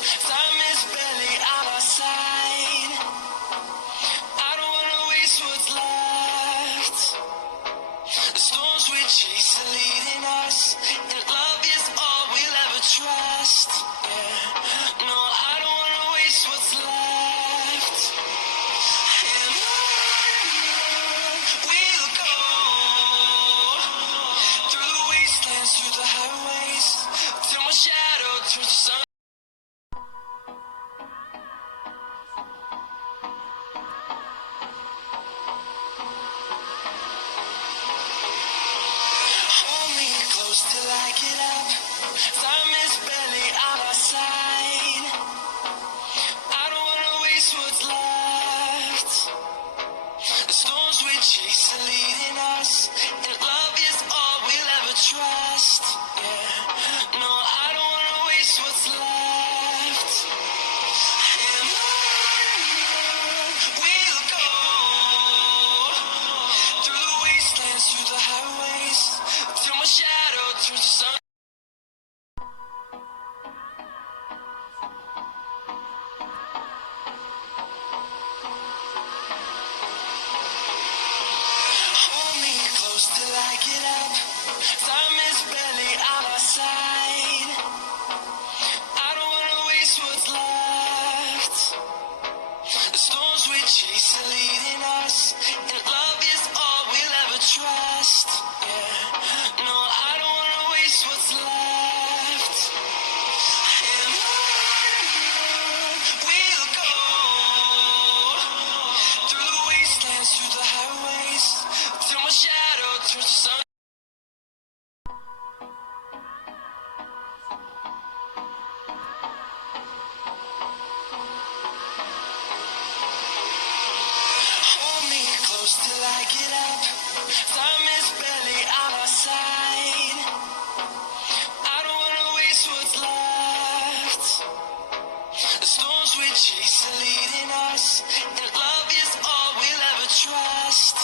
Time is barely on our side. I don't wanna waste what's left. The storms we chase are leading us, and love is all we'll ever trust. Yeah. No, I don't wanna waste what's left. And on we'll go, through the wastelands, through the highways, till my shadow turns to sun. Hold me close till I get up. Time is barely on our side. I don't wanna waste what's left. The storms we chase are leading us, and love is all we'll ever trust. Yeah. No, I don't wanna waste what's left. And on we'll go, through the wastelands, through the highways, till my shadow turns to sun. Hold me close till I get up. Time is barely on our side. I don't wanna waste what's left. The storms we chase are leading us, and love is all we'll ever trust. Yeah. No, I don't wanna waste what's left. And on we'll go, through the wastelands, through the highways, till my shadow turns to sun. Hold me close till I get up. Time is barely on our side. I don't wanna waste what's left. The storms we chase are leading us, and love is all we'll ever trust.